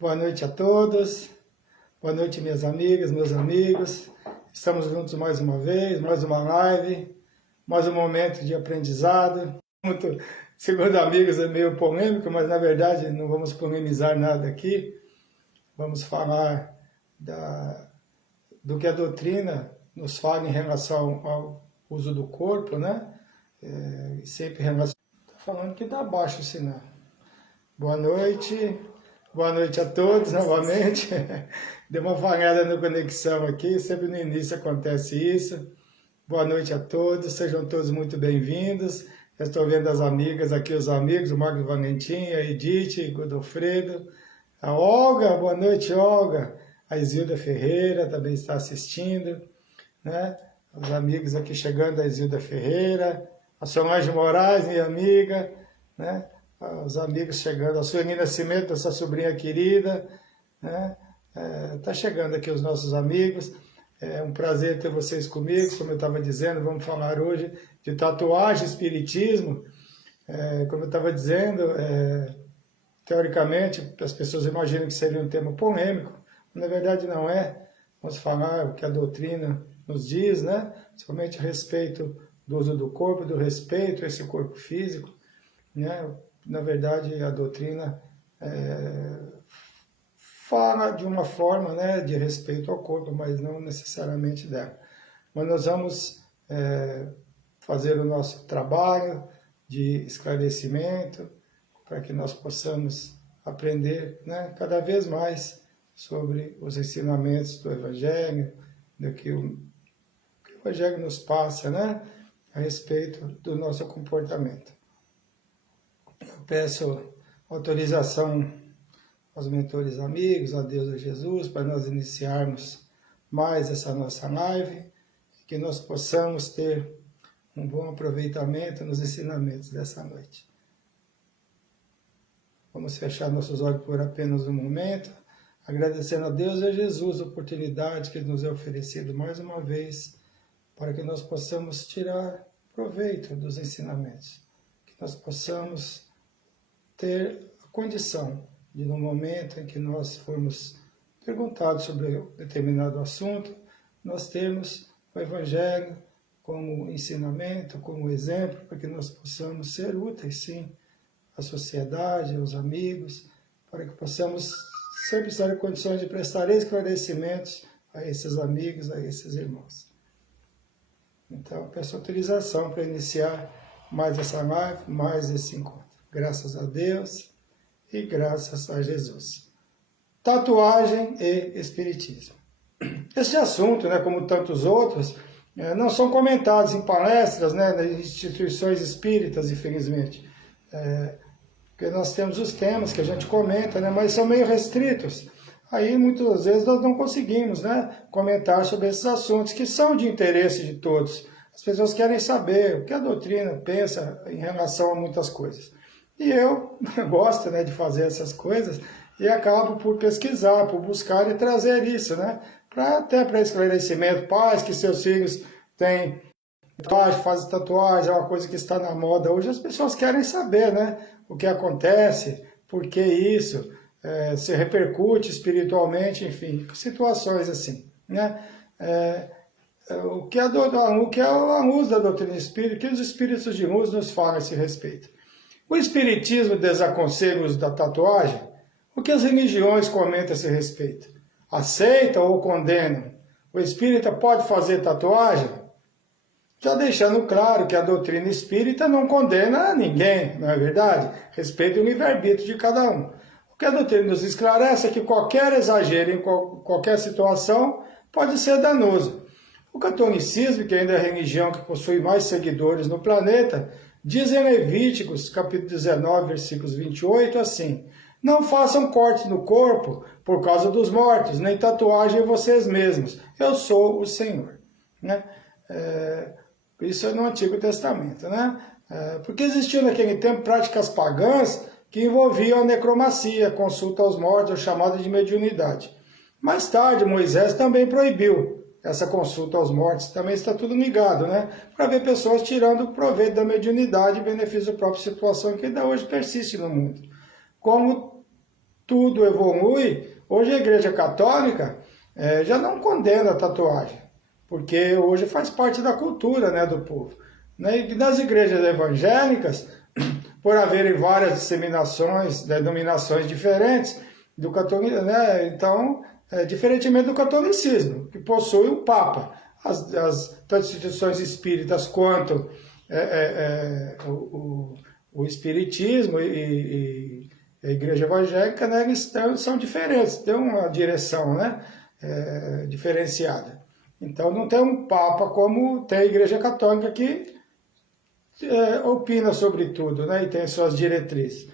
Boa noite a todos, boa noite minhas amigas, meus amigos. Estamos juntos mais uma vez, mais uma live, mais um momento de aprendizado. Segundo amigos, é meio polêmico, mas na verdade não vamos polemizar nada aqui. Vamos falar do que a doutrina nos fala em relação ao uso do corpo, né? Sempre relacionado. Estou falando que dá baixo o sinal. Boa noite a todos novamente. Deu uma falhada na conexão aqui, sempre no início acontece isso. Boa noite a todos, sejam todos muito bem-vindos. Eu estou vendo as amigas aqui, os amigos, o Marcos Valentim, a Edith, o Godofredo, a Olga, boa noite Olga, a Isilda Ferreira também está assistindo, né? Os amigos aqui chegando, a Isilda Ferreira, a Solange Moraes, minha amiga, né? Os amigos chegando, a Sueli Nascimento, essa sobrinha querida, né? Tá chegando aqui os nossos amigos, é um prazer ter vocês comigo, como eu estava dizendo, vamos falar hoje de tatuagem, espiritismo, como eu estava dizendo, teoricamente as pessoas imaginam que seria um tema polêmico, mas na verdade não é, vamos falar o que a doutrina nos diz, né? Somente a respeito do uso do corpo, do respeito a esse corpo físico, né? Na verdade, a doutrina fala de uma forma, né, de respeito ao corpo, mas não necessariamente dela. Mas nós vamos fazer o nosso trabalho de esclarecimento para que nós possamos aprender, né, cada vez mais sobre os ensinamentos do Evangelho, do que o Evangelho nos passa, né, a respeito do nosso comportamento. Eu peço autorização aos mentores amigos, a Deus e Jesus, para nós iniciarmos mais essa nossa live, que nós possamos ter um bom aproveitamento nos ensinamentos dessa noite. Vamos fechar nossos olhos por apenas um momento, agradecendo a Deus e a Jesus a oportunidade que nos é oferecido mais uma vez, para que nós possamos tirar proveito dos ensinamentos, que nós possamos ter a condição de, no momento em que nós formos perguntados sobre um determinado assunto, nós termos o Evangelho como ensinamento, como exemplo, para que nós possamos ser úteis, sim, à sociedade, aos amigos, para que possamos sempre estar em condições de prestar esclarecimentos a esses amigos, a esses irmãos. Então, peço autorização para iniciar mais essa live, mais esse encontro. Graças a Deus e graças a Jesus. Tatuagem e espiritismo. Este assunto, né, como tantos outros, não são comentados em palestras, né, nas instituições espíritas, infelizmente. Porque nós temos os temas que a gente comenta, né, mas são meio restritos. Aí, muitas vezes, nós não conseguimos, né, comentar sobre esses assuntos que são de interesse de todos. As pessoas querem saber o que a doutrina pensa em relação a muitas coisas. E eu gosto, né, de fazer essas coisas e acabo por pesquisar, por buscar e trazer isso, né? Até para esclarecimento, pais que seus filhos têm tatuagem, fazem tatuagem, é uma coisa que está na moda hoje, as pessoas querem saber, né? O que acontece, por que isso, se repercute espiritualmente, enfim, situações assim, né? O que é a luz da doutrina espírita, o que os espíritos de luz nos falam a esse respeito. O espiritismo desaconselha o uso da tatuagem? O que as religiões comentam a esse respeito? Aceitam ou condenam? O espírita pode fazer tatuagem? Já deixando claro que a doutrina espírita não condena ninguém, não é verdade? Respeita o livre-arbítrio de cada um. O que a doutrina nos esclarece é que qualquer exagero em qualquer situação pode ser danoso. O catolicismo, que ainda é a religião que possui mais seguidores no planeta, diz em Levíticos, capítulo 19, versículos 28, assim: não façam cortes no corpo por causa dos mortos, nem tatuagem em vocês mesmos. Eu sou o Senhor. Né? Isso é no Antigo Testamento. Né? Porque existiam naquele tempo práticas pagãs que envolviam a necromancia, consulta aos mortos, ou chamada de mediunidade. Mais tarde, Moisés também proibiu essa consulta aos mortos, também está tudo ligado, né? Para ver pessoas tirando proveito da mediunidade e benefício da própria situação que ainda hoje persiste no mundo. Como tudo evolui, hoje a Igreja Católica já não condena a tatuagem, porque hoje faz parte da cultura, né, do povo. E nas igrejas evangélicas, por haverem várias disseminações, denominações diferentes do catolicismo, né, então, diferentemente do catolicismo, que possui o Papa, tanto as instituições espíritas quanto o espiritismo e a igreja evangélica, né, eles são diferentes, têm uma direção, né, diferenciada. Então não tem um Papa como tem a Igreja Católica que opina sobre tudo, né, e tem suas diretrizes.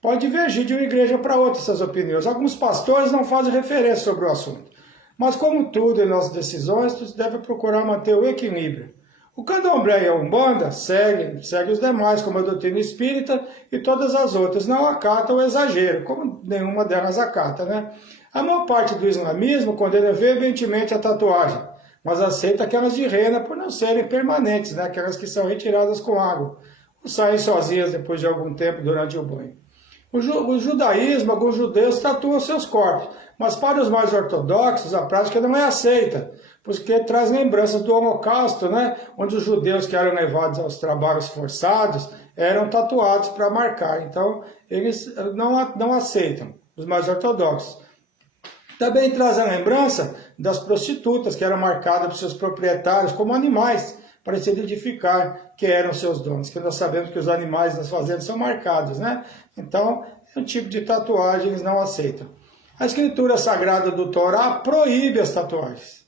Pode divergir de uma igreja para outra essas opiniões. Alguns pastores não fazem referência sobre o assunto. Mas como tudo em nossas decisões, tu deve procurar manter o equilíbrio. O candomblé e a umbanda segue os demais, como a doutrina espírita e todas as outras. Não acatam o exagero, como nenhuma delas acata, né? A maior parte do islamismo condena veementemente a tatuagem, mas aceita aquelas de rena por não serem permanentes, né? Aquelas que são retiradas com água, ou saem sozinhas depois de algum tempo durante o banho. O judaísmo, alguns judeus tatuam seus corpos, mas para os mais ortodoxos a prática não é aceita, porque traz lembranças do Holocausto, né? Onde os judeus que eram levados aos trabalhos forçados eram tatuados para marcar. Então, eles não aceitam, os mais ortodoxos. Também traz a lembrança das prostitutas que eram marcadas por seus proprietários como animais, para se identificar que eram seus donos, que nós sabemos que os animais das fazendas são marcados, né? Então, é um tipo de tatuagem, eles não aceitam. A escritura sagrada do Torá proíbe as tatuagens.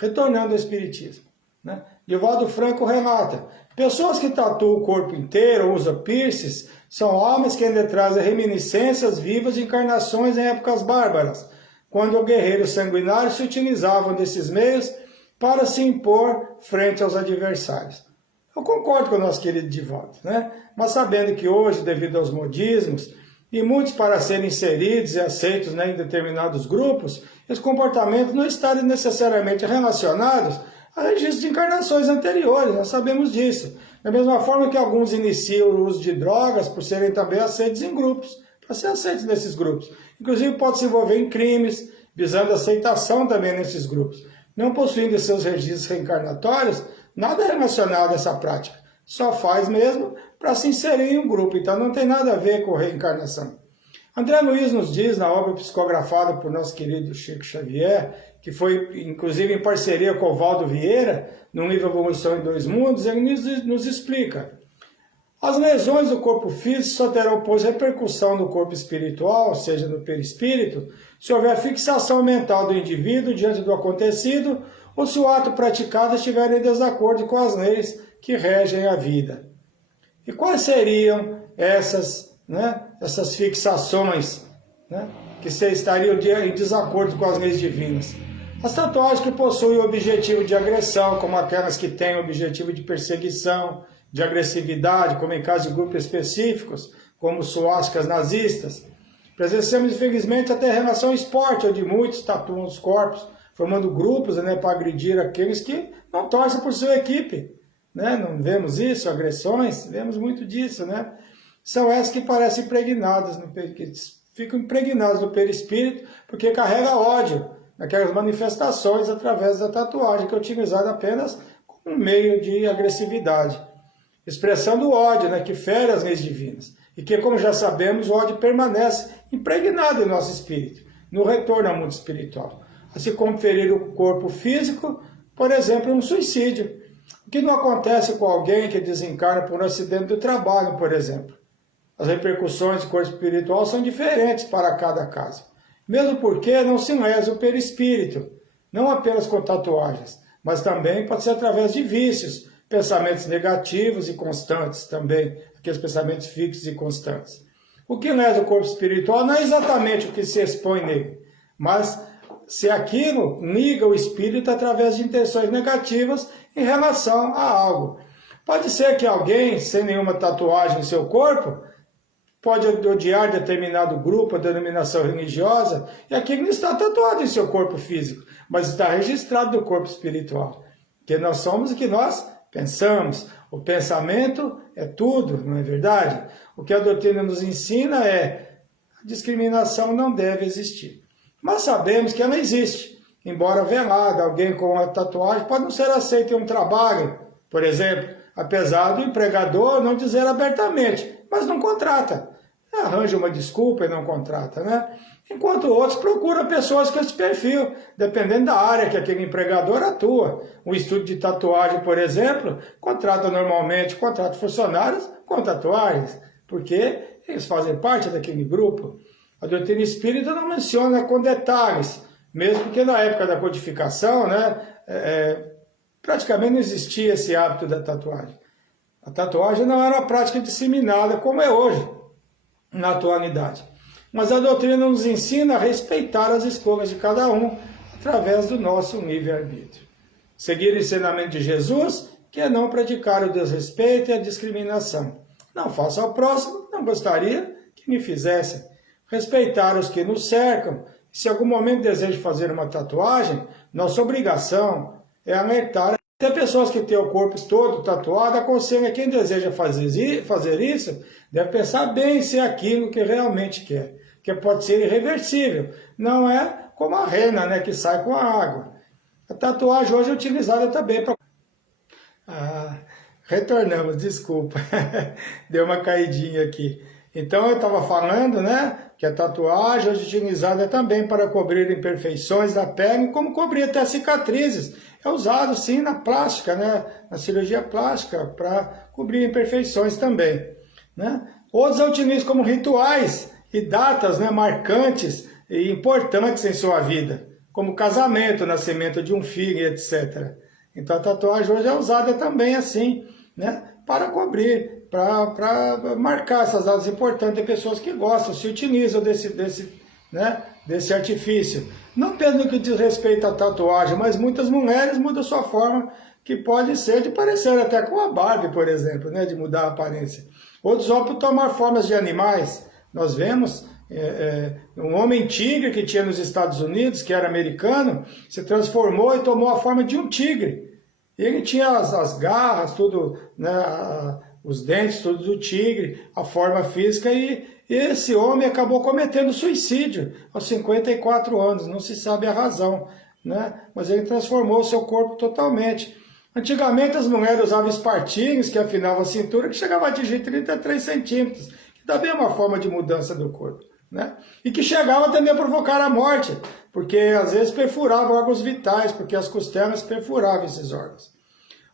Retornando ao Espiritismo, né? Divaldo Franco relata, pessoas que tatuam o corpo inteiro ou usam piercings são homens que ainda trazem reminiscências vivas de encarnações em épocas bárbaras, quando os guerreiros sanguinários se utilizavam desses meios para se impor frente aos adversários. Eu concordo com o nosso querido Divaldo, né? Mas sabendo que hoje, devido aos modismos, e muitos para serem inseridos e aceitos, né, em determinados grupos, esses comportamentos não estarem necessariamente relacionados a registros de encarnações anteriores, nós sabemos disso. Da mesma forma que alguns iniciam o uso de drogas por serem também aceitos em grupos, para ser aceitos nesses grupos. Inclusive pode se envolver em crimes, visando aceitação também nesses grupos. Não possuindo seus registros reencarnatórios, nada relacionado a essa prática. Só faz mesmo para se inserir em um grupo, então não tem nada a ver com reencarnação. André Luiz nos diz, na obra psicografada por nosso querido Chico Xavier, que foi inclusive em parceria com o Valdo Vieira, no livro Evolução em Dois Mundos, ele nos explica. As lesões do corpo físico só terão, pois, repercussão no corpo espiritual, ou seja, no perispírito, se houver fixação mental do indivíduo diante do acontecido, ou se o ato praticado estiver em desacordo com as leis que regem a vida. E quais seriam essas fixações, né, que estariam em desacordo com as leis divinas? As tatuagens que possuem o objetivo de agressão, como aquelas que têm o objetivo de perseguição, de agressividade, como em caso de grupos específicos, como suásticas nazistas. Presenciamos, infelizmente, até relação ao esporte, onde muitos tatuam os corpos, formando grupos, né, para agredir aqueles que não torcem por sua equipe. Né? Não vemos isso, agressões, vemos muito disso, né? São essas que parecem impregnadas, que ficam impregnadas no perispírito, porque carrega ódio naquelas manifestações através da tatuagem, que é utilizada apenas como um meio de agressividade. Expressão do ódio, né, que fere as leis divinas. E que, como já sabemos, o ódio permanece impregnado em nosso espírito, no retorno ao mundo espiritual. Assim como ferir o corpo físico, por exemplo, um suicídio. O que não acontece com alguém que desencarna por um acidente do trabalho, por exemplo. As repercussões do corpo espiritual são diferentes para cada caso. Mesmo porque não se lesa o perispírito, não apenas com tatuagens, mas também pode ser através de vícios, pensamentos negativos e constantes também, aqueles pensamentos fixos e constantes. O que lesa o corpo espiritual não é exatamente o que se expõe nele, mas se aquilo liga o espírito através de intenções negativas em relação a algo. Pode ser que alguém, sem nenhuma tatuagem em seu corpo, pode odiar determinado grupo, a denominação religiosa, e aquilo não está tatuado em seu corpo físico, mas está registrado no corpo espiritual. Que nós somos o que nós pensamos. O pensamento é tudo, não é verdade? O que a doutrina nos ensina é a discriminação não deve existir. Mas sabemos que ela existe. Embora velada, alguém com uma tatuagem pode não ser aceito em um trabalho, por exemplo, apesar do empregador não dizer abertamente, mas não contrata. Arranja uma desculpa e não contrata, né? Enquanto outros procuram pessoas com esse perfil, dependendo da área que aquele empregador atua. Um estúdio de tatuagem, por exemplo, contrata funcionários com tatuagens, porque eles fazem parte daquele grupo. A doutrina espírita não menciona com detalhes, mesmo porque na época da codificação, né, praticamente não existia esse hábito da tatuagem. A tatuagem não era uma prática disseminada como é hoje, na atualidade. Mas a doutrina nos ensina a respeitar as escolhas de cada um através do nosso livre-arbítrio. Seguir o ensinamento de Jesus, que é não praticar o desrespeito e a discriminação. Não faça ao próximo, não gostaria que me fizessem. Respeitar os que nos cercam. Se em algum momento deseja fazer uma tatuagem, nossa obrigação é alertar. Tem pessoas que têm o corpo todo tatuado, aconselho a quem deseja fazer isso, deve pensar bem se é aquilo que realmente quer, que pode ser irreversível. Não é como a rena, né, que sai com a água. A tatuagem hoje é utilizada também para... retornamos, desculpa, deu uma caidinha aqui. Então eu estava falando, né, que a tatuagem hoje é utilizada também para cobrir imperfeições da pele, como cobrir até cicatrizes. É usado sim na plástica, né, na cirurgia plástica, para cobrir imperfeições também, né. Outros a utilizam como rituais e datas, né, marcantes e importantes em sua vida, como casamento, nascimento de um filho, etc. Então a tatuagem hoje é usada também assim, né, para cobrir, para marcar essas datas importantes de pessoas que gostam, se utilizam desse artifício. Não apenas no que diz respeito à tatuagem, mas muitas mulheres mudam sua forma, que pode ser de parecer até com a Barbie, por exemplo, né, de mudar a aparência. Outros optam por tomar formas de animais. Nós vemos um homem tigre que tinha nos Estados Unidos, que era americano, se transformou e tomou a forma de um tigre. Ele tinha as garras, tudo, né, os dentes, tudo do tigre, a forma física, e esse homem acabou cometendo suicídio aos 54 anos, não se sabe a razão, né? Mas ele transformou o seu corpo totalmente. Antigamente as mulheres usavam espartilhos que afinavam a cintura, que chegava a atingir 33 centímetros, que também é uma forma de mudança do corpo, né? E que chegava também a provocar a morte, porque às vezes perfurava órgãos vitais, porque as costelas perfuravam esses órgãos.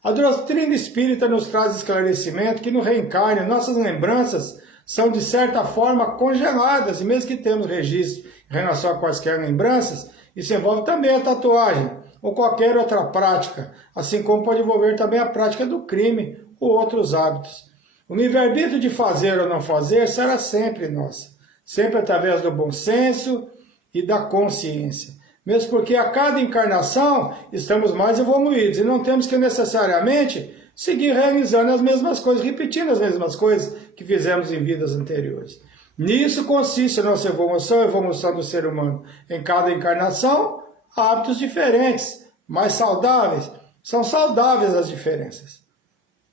A doutrina espírita nos traz esclarecimento que no reencarne nossas lembranças são de certa forma congeladas, e mesmo que temos registro em relação a quaisquer lembranças, isso envolve também a tatuagem ou qualquer outra prática, assim como pode envolver também a prática do crime ou outros hábitos. O livre-arbítrio de fazer ou não fazer será sempre nosso, sempre através do bom senso e da consciência. Mesmo porque a cada encarnação estamos mais evoluídos e não temos que necessariamente seguir realizando as mesmas coisas, repetindo as mesmas coisas que fizemos em vidas anteriores. Nisso consiste a nossa evolução, a evolução do ser humano. Em cada encarnação, hábitos diferentes, mais saudáveis. São saudáveis as diferenças.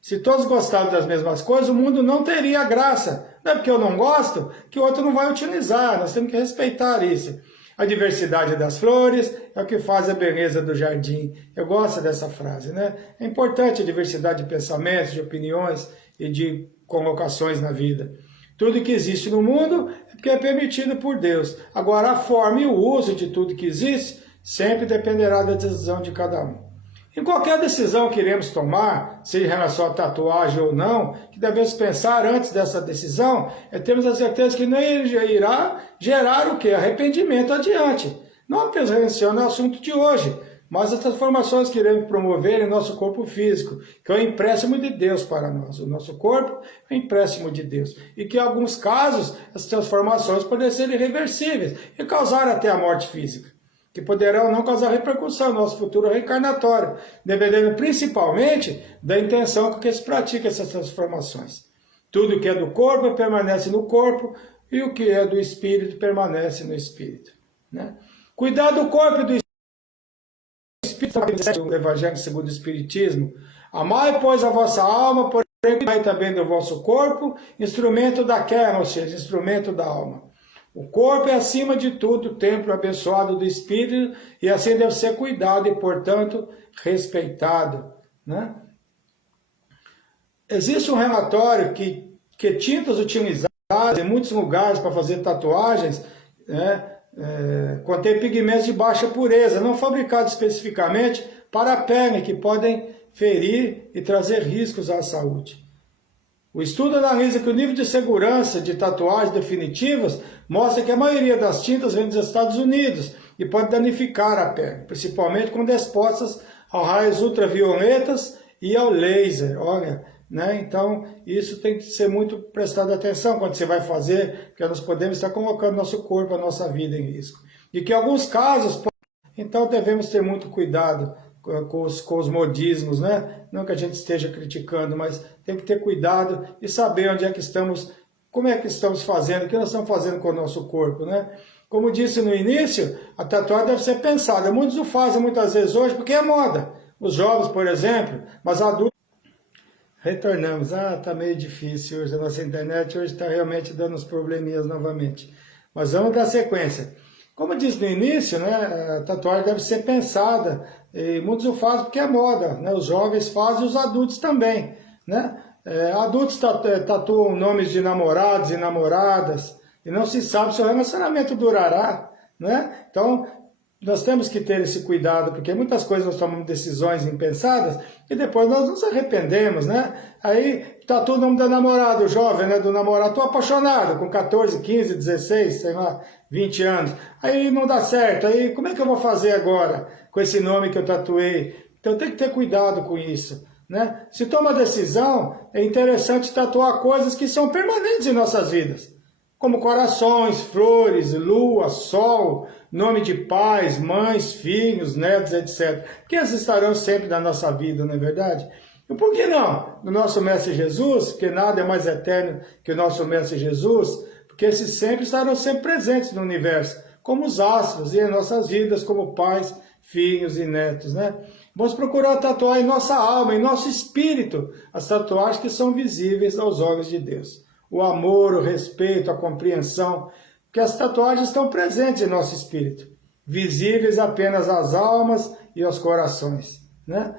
Se todos gostassem das mesmas coisas, o mundo não teria graça. Não é porque eu não gosto que o outro não vai utilizar. Nós temos que respeitar isso. A diversidade das flores é o que faz a beleza do jardim. Eu gosto dessa frase, né? É importante a diversidade de pensamentos, de opiniões e de colocações na vida. Tudo que existe no mundo é porque é permitido por Deus. Agora, a forma e o uso de tudo que existe sempre dependerá da decisão de cada um. Em qualquer decisão que iremos tomar, seja em relação à tatuagem ou não, que devemos pensar antes dessa decisão, é termos a certeza que não irá gerar o quê? Arrependimento adiante. Não apenas relaciona ao assunto de hoje, mas as transformações que iremos promover em nosso corpo físico, que é um empréstimo de Deus para nós. O nosso corpo é um empréstimo de Deus. E que em alguns casos, as transformações podem ser irreversíveis e causar até a morte física, que poderão não causar repercussão no nosso futuro reencarnatório, dependendo principalmente da intenção com que se pratica essas transformações. Tudo que é do corpo permanece no corpo, e o que é do espírito permanece no espírito, né? Cuidar do corpo e do espírito, o Evangelho segundo o Espiritismo. Amai, pois, a vossa alma, porém cuidai também do vosso corpo, instrumento daquela, ou seja, instrumento da alma. O corpo é, acima de tudo, o templo abençoado do Espírito e assim deve ser cuidado e, portanto, respeitado, né? Existe um relatório que tintas utilizadas em muitos lugares para fazer tatuagens, né, contém pigmentos de baixa pureza, não fabricados especificamente para a pele, que podem ferir e trazer riscos à saúde. O estudo analisa que o nível de segurança de tatuagens definitivas mostra que a maioria das tintas vem dos Estados Unidos e pode danificar a pele, principalmente quando expostas a raios ultravioletas e ao laser. Olha, né? Então, isso tem que ser muito prestado atenção quando você vai fazer, porque nós podemos estar colocando nosso corpo, a nossa vida em risco. E que em alguns casos, então devemos ter muito cuidado com os modismos, né? Não que a gente esteja criticando, mas tem que ter cuidado e saber onde é que estamos, como é que estamos fazendo, o que nós estamos fazendo com o nosso corpo, né? Como disse no início, a tatuagem deve ser pensada. Muitos o fazem muitas vezes hoje porque é moda. Os jovens, por exemplo, mas adultos. Retornamos. Tá meio difícil hoje a nossa internet, hoje está realmente dando uns probleminhas novamente. Mas vamos dar sequência. Como eu disse no início, né, a tatuagem deve ser pensada, e muitos o fazem porque é moda, né, os jovens fazem e os adultos também, né? Adultos tatuam nomes de namorados e namoradas, e não se sabe se o relacionamento durará, né? Então, nós temos que ter esse cuidado, porque muitas coisas nós tomamos decisões impensadas e depois nós nos arrependemos, né? Aí tatua o nome da namorada, o jovem, né? Do namorado, estou apaixonado, com 14, 15, 16, sei lá, 20 anos. Aí não dá certo, aí como é que eu vou fazer agora com esse nome que eu tatuei? Então tem que ter cuidado com isso, né? Se toma decisão, é interessante tatuar coisas que são permanentes em nossas vidas, como corações, flores, lua, sol, nome de pais, mães, filhos, netos, etc. Que eles estarão sempre na nossa vida, não é verdade? E por que não? No nosso Mestre Jesus, que nada é mais eterno que o nosso Mestre Jesus, porque esses sempre estarão sempre presentes no universo, como os astros e em nossas vidas, como pais, filhos e netos, né? Vamos procurar tatuar em nossa alma, em nosso espírito, as tatuagens que são visíveis aos olhos de Deus. O amor, o respeito, a compreensão, porque as tatuagens estão presentes em nosso espírito, visíveis apenas às almas e aos corações, né?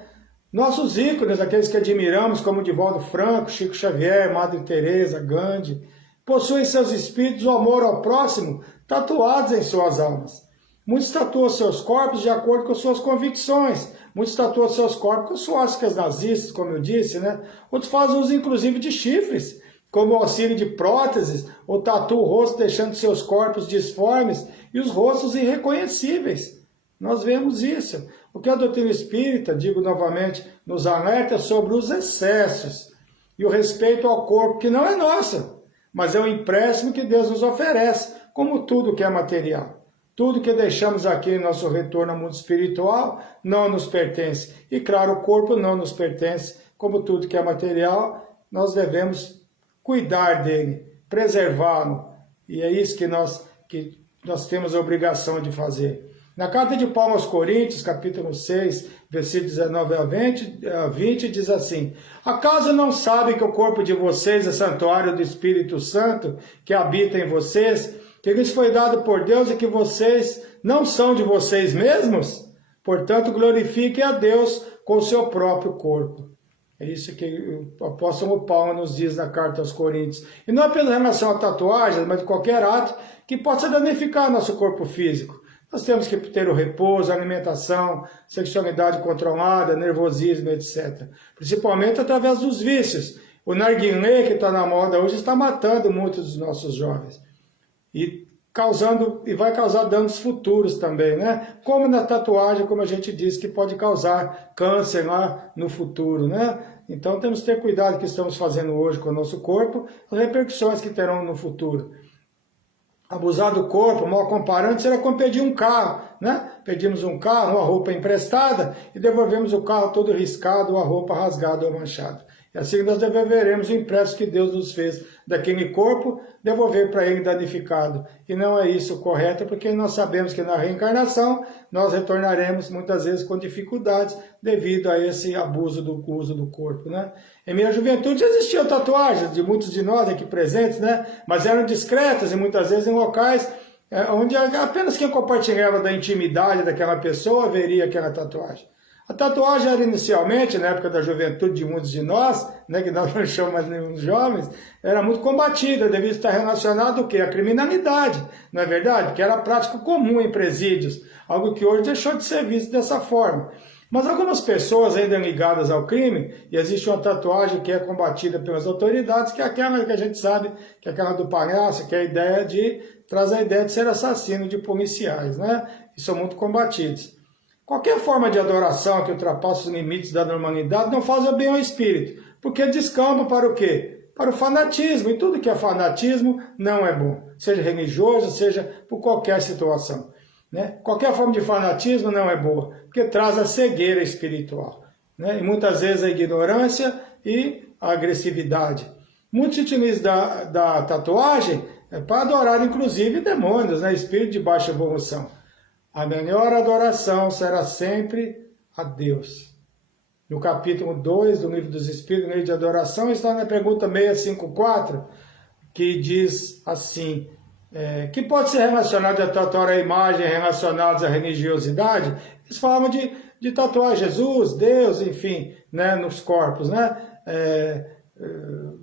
Nossos ícones, aqueles que admiramos, como Divaldo Franco, Chico Xavier, Madre Teresa, Gandhi, possuem em seus espíritos o amor ao próximo tatuados em suas almas. Muitos tatuam seus corpos de acordo com suas convicções, muitos tatuam seus corpos com suásticas nazistas, como eu disse, né? Outros fazem uso inclusive de chifres, como o auxílio de próteses, ou tatuam o rosto deixando seus corpos disformes e os rostos irreconhecíveis. Nós vemos isso. O que a doutrina espírita, digo novamente, nos alerta sobre os excessos e o respeito ao corpo, que não é nosso, mas é um empréstimo que Deus nos oferece, como tudo que é material. Tudo que deixamos aqui em nosso retorno ao mundo espiritual não nos pertence. E claro, o corpo não nos pertence, como tudo que é material, nós devemos cuidar dele, preservá-lo. E é isso que nós temos a obrigação de fazer. Na carta de Paulo aos Coríntios, capítulo 6, versículos 19 a 20, diz assim: acaso não sabem que o corpo de vocês é santuário do Espírito Santo, que habita em vocês, que lhes foi dado por Deus e que vocês não são de vocês mesmos? Portanto, glorifiquem a Deus com o seu próprio corpo. É isso que o apóstolo Paulo nos diz na carta aos Coríntios. E não apenas em relação a tatuagens, mas de qualquer ato que possa danificar nosso corpo físico. Nós temos que ter o repouso, a alimentação, sexualidade controlada, nervosismo, etc. Principalmente através dos vícios. O narguilé, que está na moda hoje, está matando muitos dos nossos jovens. E vai causar danos futuros também, né? Como na tatuagem, como a gente disse, que pode causar câncer lá no futuro, né? Então temos que ter cuidado com o que estamos fazendo hoje com o nosso corpo, as repercussões que terão no futuro. Abusar do corpo, mal comparando, será como pedir um carro, né? Pedimos um carro, uma roupa emprestada e devolvemos o carro todo riscado, ou a roupa rasgada ou manchada. É assim que nós devolveremos o empréstimo que Deus nos fez daquele corpo, devolver para ele danificado. E não é isso correto, porque nós sabemos que na reencarnação nós retornaremos muitas vezes com dificuldades devido a esse abuso do uso do corpo, né? Em minha juventude existiam tatuagens de muitos de nós aqui presentes, né? Mas eram discretas e muitas vezes em locais onde apenas quem compartilhava da intimidade daquela pessoa veria aquela tatuagem. A tatuagem era inicialmente, na época da juventude de muitos de nós, né, que nós não chamamos mais nenhum jovens, era muito combatida, devido estar relacionado ao quê? À criminalidade, não é verdade? Que era prática comum em presídios, algo que hoje deixou de ser visto dessa forma. Mas algumas pessoas ainda ligadas ao crime, e existe uma tatuagem que é combatida pelas autoridades, que é aquela que a gente sabe, que é aquela do palhaço, que é a ideia traz a ideia de ser assassino de policiais, né? E são muito combatidos. Qualquer forma de adoração que ultrapasse os limites da normalidade não faz bem ao espírito, porque descamba para o quê? Para o fanatismo, e tudo que é fanatismo não é bom, seja religioso, seja por qualquer situação. Né? Qualquer forma de fanatismo não é boa, porque traz a cegueira espiritual, né? E muitas vezes a ignorância e a agressividade. Muitos utilizam da tatuagem para adorar inclusive demônios, né? Espíritos de baixa evolução. A melhor adoração será sempre a Deus. No capítulo 2 do Livro dos Espíritos, no meio de adoração, está na pergunta 654, que diz assim, que pode ser relacionado a tatuar a imagem relacionados à religiosidade. Eles falam de tatuar Jesus, Deus, enfim, né, nos corpos, né?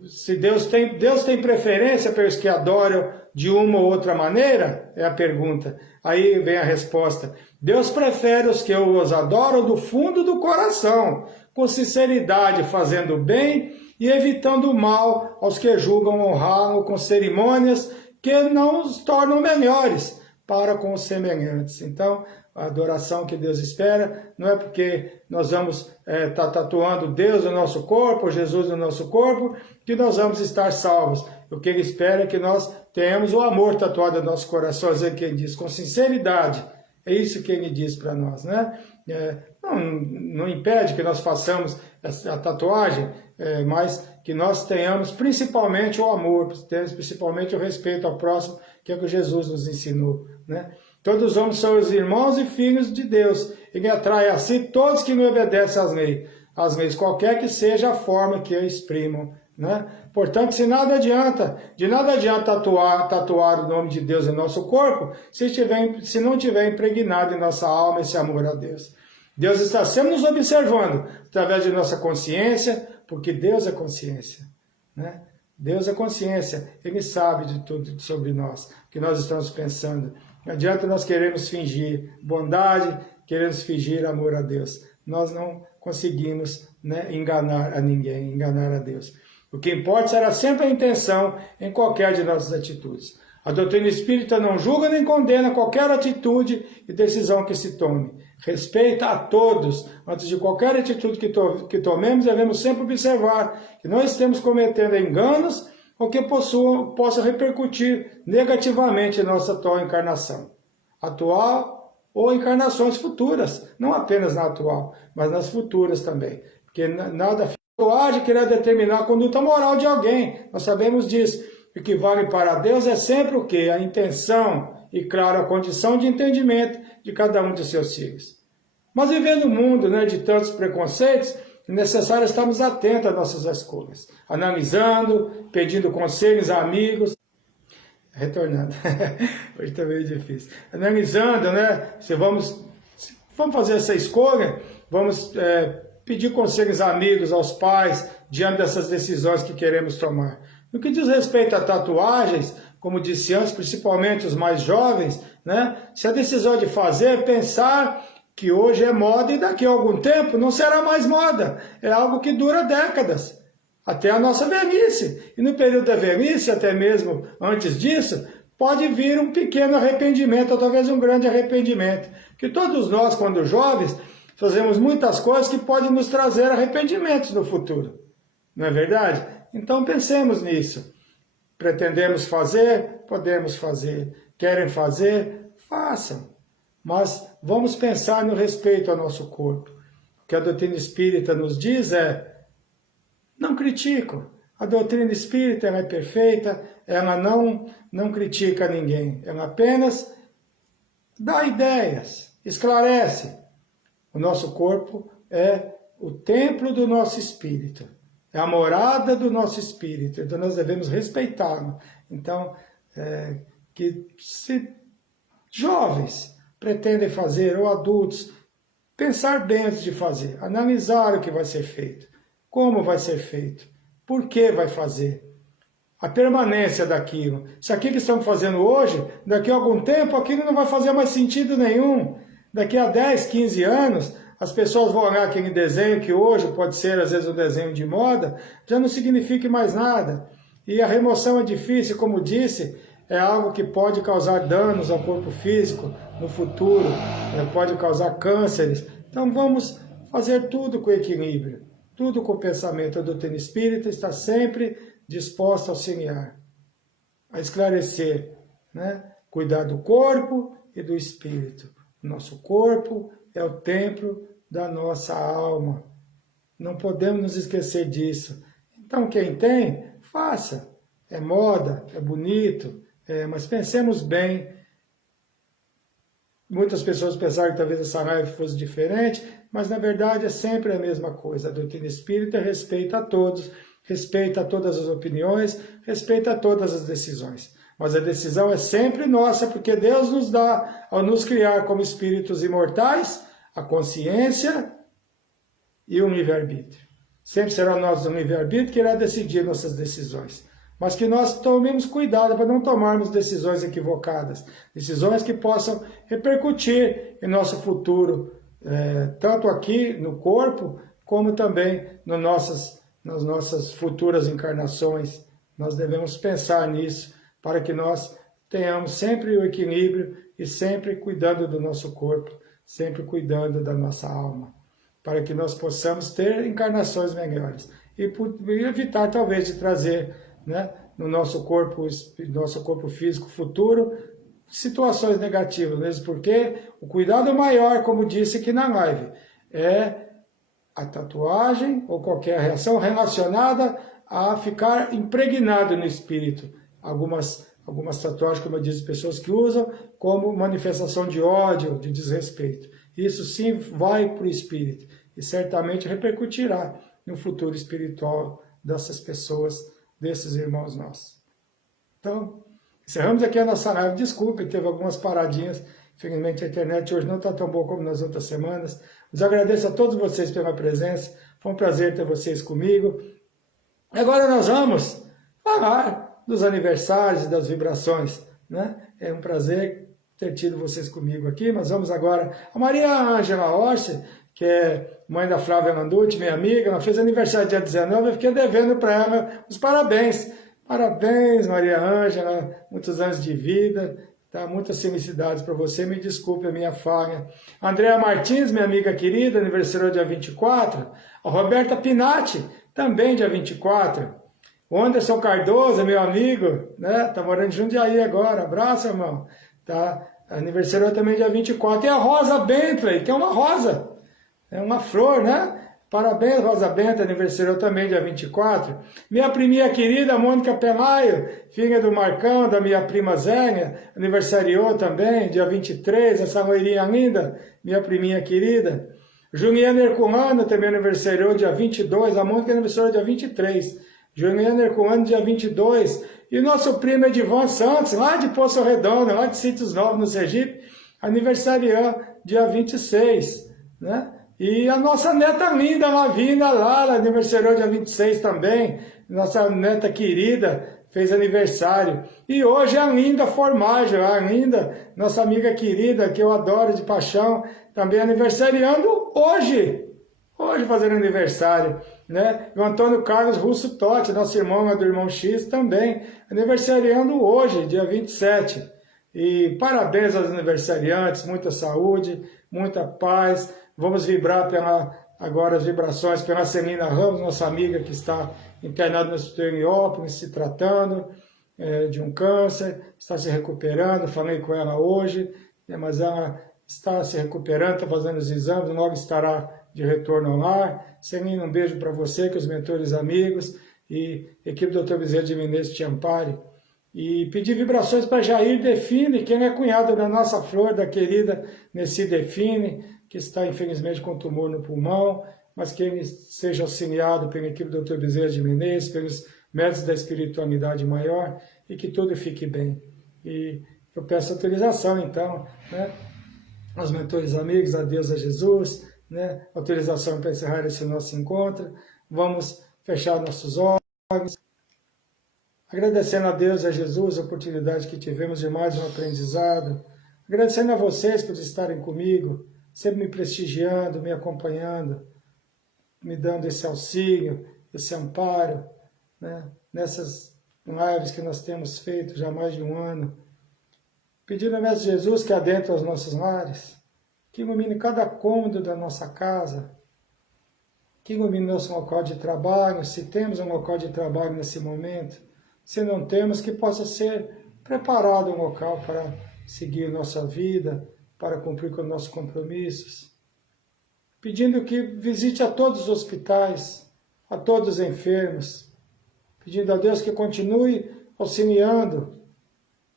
Se Deus tem preferência pelos que adoram de uma ou outra maneira? É a pergunta. Aí vem a resposta. Deus prefere os que os adoram do fundo do coração, com sinceridade, fazendo bem e evitando o mal aos que julgam honrá-lo com cerimônias que não os tornam melhores para com os semelhantes. Então, a adoração que Deus espera não é porque nós vamos estar tatuando Deus no nosso corpo, Jesus no nosso corpo, que nós vamos estar salvos. O que Ele espera é que nós tenhamos o amor tatuado no nosso coração, é que Ele diz, com sinceridade. É isso que Ele diz para nós, né? Não impede que nós façamos a tatuagem, mas que nós tenhamos principalmente o amor, tenhamos principalmente o respeito ao próximo, que é o que Jesus nos ensinou, né? Todos os homens são os irmãos e filhos de Deus. Ele atrai a si todos que não obedecem às leis, qualquer que seja a forma que a exprimam, né? Portanto, de nada adianta tatuar o nome de Deus em nosso corpo, se não tiver impregnado em nossa alma esse amor a Deus. Deus está sempre nos observando, através de nossa consciência, porque Deus é consciência, né? Deus é consciência, Ele sabe de tudo sobre nós, o que nós estamos pensando. Não adianta nós queremos fingir bondade, queremos fingir amor a Deus. Nós não conseguimos, né, enganar a ninguém, enganar a Deus. O que importa será sempre a intenção em qualquer de nossas atitudes. A doutrina espírita não julga nem condena qualquer atitude e decisão que se tome. Respeita a todos. Antes de qualquer atitude que tomemos, devemos sempre observar que não estamos cometendo enganos ou que possa repercutir negativamente em nossa atual encarnação. Atual ou encarnações futuras, não apenas na atual, mas nas futuras também. Porque nada age querer determinar a conduta moral de alguém, nós sabemos disso. O que vale para Deus é sempre o quê? A intenção e, claro, a condição de entendimento de cada um de seus filhos. Mas vivendo um mundo, né, de tantos preconceitos, é necessário estarmos atentos às nossas escolhas, analisando, pedindo conselhos a amigos, retornando, hoje está meio difícil, analisando, né, se vamos fazer essa escolha, vamos pedir conselhos a amigos, aos pais, diante dessas decisões que queremos tomar. No que diz respeito a tatuagens, como disse antes, principalmente os mais jovens, né, se a decisão de fazer, pensar que hoje é moda e daqui a algum tempo não será mais moda. É algo que dura décadas, até a nossa velhice. E no período da velhice, até mesmo antes disso, pode vir um pequeno arrependimento, ou talvez um grande arrependimento. Que todos nós, quando jovens, fazemos muitas coisas que podem nos trazer arrependimentos no futuro. Não é verdade? Então pensemos nisso. Pretendemos fazer? Podemos fazer. Querem fazer? Façam. Mas vamos pensar no respeito ao nosso corpo. O que a doutrina espírita nos diz é não critico. A doutrina espírita ela é perfeita, ela não critica ninguém, ela apenas dá ideias, esclarece. O nosso corpo é o templo do nosso espírito, é a morada do nosso espírito, então nós devemos respeitá-lo. Então, que se jovens pretendem fazer, ou adultos, pensar bem antes de fazer, analisar o que vai ser feito, como vai ser feito, por que vai fazer, a permanência daquilo. Se aquilo que estamos fazendo hoje, daqui a algum tempo, aquilo não vai fazer mais sentido nenhum. Daqui a 10, 15 anos, as pessoas vão olhar aquele desenho que hoje pode ser, às vezes, um desenho de moda, já não significa mais nada. E a remoção é difícil, como disse, é algo que pode causar danos ao corpo físico no futuro, pode causar cânceres. Então vamos fazer tudo com equilíbrio, tudo com pensamento. A doutrina espírita está sempre disposta a auxiliar, a esclarecer, né? Cuidar do corpo e do espírito. Nosso corpo é o templo da nossa alma. Não podemos nos esquecer disso. Então quem tem, faça. É moda, é bonito, mas pensemos bem. Muitas pessoas pensaram que talvez essa live fosse diferente, mas na verdade é sempre a mesma coisa. A doutrina espírita respeita a todos, respeita todas as opiniões, respeita todas as decisões. Mas a decisão é sempre nossa, porque Deus nos dá, ao nos criar como espíritos imortais, a consciência e o livre-arbítrio. Sempre será nosso livre-arbítrio que irá decidir nossas decisões. Mas que nós tomemos cuidado para não tomarmos decisões equivocadas, decisões que possam repercutir em nosso futuro, tanto aqui no corpo, como também nas nossas futuras encarnações. Nós devemos pensar nisso, para que nós tenhamos sempre o equilíbrio e sempre cuidando do nosso corpo, sempre cuidando da nossa alma, para que nós possamos ter encarnações melhores e evitar talvez de trazer, né, no nosso corpo físico futuro situações negativas, mesmo porque o cuidado maior, como disse aqui na live, é a tatuagem ou qualquer reação relacionada a ficar impregnado no espírito. Algumas tatuagens, como eu disse, pessoas que usam como manifestação de ódio, de desrespeito. Isso sim vai para o espírito e certamente repercutirá no futuro espiritual dessas pessoas, desses irmãos nossos. Então, encerramos aqui a nossa live. Desculpe, teve algumas paradinhas. Infelizmente a internet hoje não está tão boa como nas outras semanas. Mas agradeço a todos vocês pela presença. Foi um prazer ter vocês comigo. Agora nós vamos falar dos aniversários e das vibrações, né? É um prazer ter tido vocês comigo aqui, mas vamos agora a Maria Ângela Orsi, que é mãe da Flávia Landucci, minha amiga, ela fez aniversário dia 19, eu fiquei devendo para ela os parabéns. Parabéns, Maria Ângela, muitos anos de vida, tá? Muitas felicidades para você, me desculpe a minha falha. Andréa Martins, minha amiga querida, aniversário dia 24, a Roberta Pinatti, também dia 24, o Anderson Cardoso, meu amigo, né? Tá morando em Jundiaí agora. Abraço, irmão. Tá? Aniversário também dia 24. E a Rosa Bentley, que é uma rosa. É uma flor, né? Parabéns, Rosa Bentley, aniversário também dia 24. Minha priminha querida, Mônica Pelaio, filha do Marcão, da minha prima Zénia, aniversariou também, dia 23. Essa loirinha linda, minha priminha querida. Juliana Herculano também aniversariou dia 22. A Mônica aniversariou dia 23. Juliana Herculano, dia 22, e nosso primo Edivan Santos, lá de Poço Redondo, lá de Sítios Novos, no Sergipe, aniversariou dia 26, né? E a nossa neta linda, Lavínia Lara, aniversariou dia 26 também, nossa neta querida, fez aniversário. E hoje a linda Formaggio, a linda, nossa amiga querida, que eu adoro de paixão, também aniversariando hoje fazendo aniversário, né? E o Antônio Carlos Russo Totti, nosso irmão lá do Irmão X, também aniversariando hoje, dia 27. E parabéns aos aniversariantes, muita saúde, muita paz. Vamos vibrar agora as vibrações pela Celina Ramos, nossa amiga que está internada no Hospital em Heliópolis, se tratando de um câncer, está se recuperando, falei com ela hoje, mas ela está se recuperando, está fazendo os exames, logo estará de retorno ao lar. Celina, um beijo para você, que os mentores amigos e equipe do Dr. Bezerra de Menezes te ampare. E pedir vibrações para Jair Define, quem é cunhado da nossa flor, da querida Nessi Define, que está infelizmente com tumor no pulmão, mas que ele seja auxiliado pela equipe do Dr. Bezerra de Menezes, pelos médicos da espiritualidade maior, e que tudo fique bem. E eu peço autorização, então, né, aos mentores amigos, a Deus, a Jesus, né, autorização para encerrar esse nosso encontro. Vamos fechar nossos olhos, agradecendo a Deus e a Jesus a oportunidade que tivemos de mais um aprendizado, agradecendo a vocês por estarem comigo, sempre me prestigiando, me acompanhando, me dando esse auxílio, esse amparo, né, nessas lives que nós temos feito já há mais de um ano, pedindo ao Mestre Jesus que adentre aos nossos lares, que ilumine cada cômodo da nossa casa, que ilumine nosso local de trabalho, se temos um local de trabalho nesse momento, se não temos, que possa ser preparado um local para seguir nossa vida, para cumprir com nossos compromissos. Pedindo que visite a todos os hospitais, a todos os enfermos, pedindo a Deus que continue auxiliando,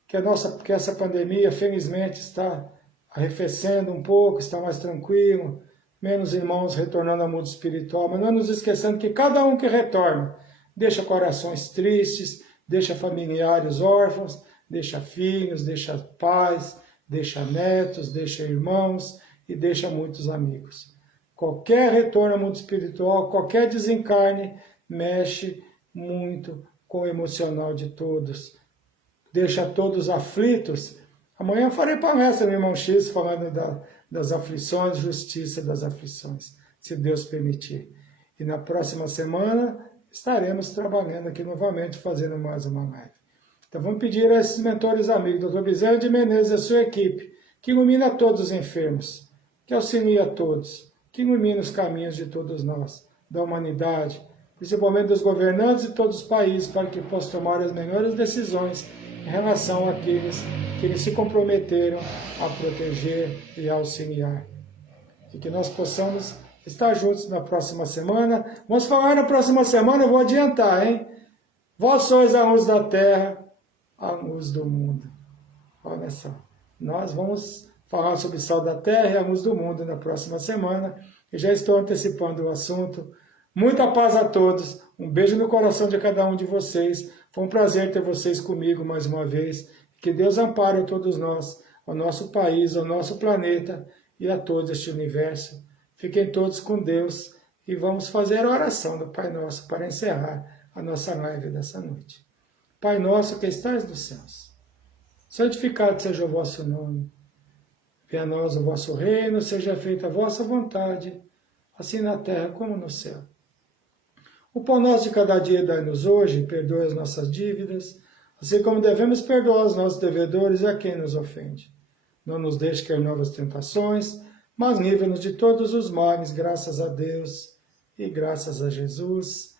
que essa pandemia, felizmente, está arrefecendo um pouco, está mais tranquilo, menos irmãos retornando ao mundo espiritual, mas não nos esquecendo que cada um que retorna deixa corações tristes, deixa familiares órfãos, deixa filhos, deixa pais, deixa netos, deixa irmãos e deixa muitos amigos. Qualquer retorno ao mundo espiritual, qualquer desencarne, mexe muito com o emocional de todos. Deixa todos aflitos. Amanhã farei palestra no Irmão X falando das aflições, justiça das aflições, se Deus permitir. E na próxima semana estaremos trabalhando aqui novamente, fazendo mais uma live. Então vamos pedir a esses mentores amigos, Dr. Bezerra de Menezes e a sua equipe, que ilumine a todos os enfermos, que auxilie a todos, que ilumine os caminhos de todos nós, da humanidade, principalmente dos governantes de todos os países, para que possam tomar as melhores decisões em relação àqueles que eles se comprometeram a proteger e a auxiliar. E que nós possamos estar juntos na próxima semana. Vamos falar na próxima semana, eu vou adiantar, hein? Vós sois a luz da terra, a luz do mundo. Olha só, nós vamos falar sobre sal da terra e a luz do mundo na próxima semana. Eu já estou antecipando o assunto. Muita paz a todos, um beijo no coração de cada um de vocês. Foi um prazer ter vocês comigo mais uma vez. Que Deus ampare a todos nós, ao nosso país, ao nosso planeta e a todo este universo. Fiquem todos com Deus e vamos fazer a oração do Pai Nosso para encerrar a nossa live dessa noite. Pai nosso que estais nos céus, santificado seja o vosso nome. Venha a nós o vosso reino, seja feita a vossa vontade, assim na terra como no céu. O pão nosso de cada dia dai-nos hoje, perdoe as nossas dívidas, assim como devemos perdoar os nossos devedores e a quem nos ofende. Não nos deixe cair em novas tentações, mas livra-nos de todos os males, graças a Deus e graças a Jesus,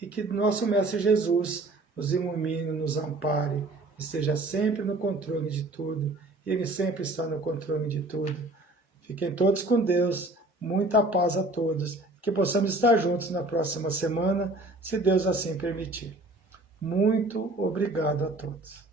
e que nosso Mestre Jesus nos ilumine, nos ampare, esteja sempre no controle de tudo, e Ele sempre está no controle de tudo. Fiquem todos com Deus, muita paz a todos, que possamos estar juntos na próxima semana, se Deus assim permitir. Muito obrigado a todos.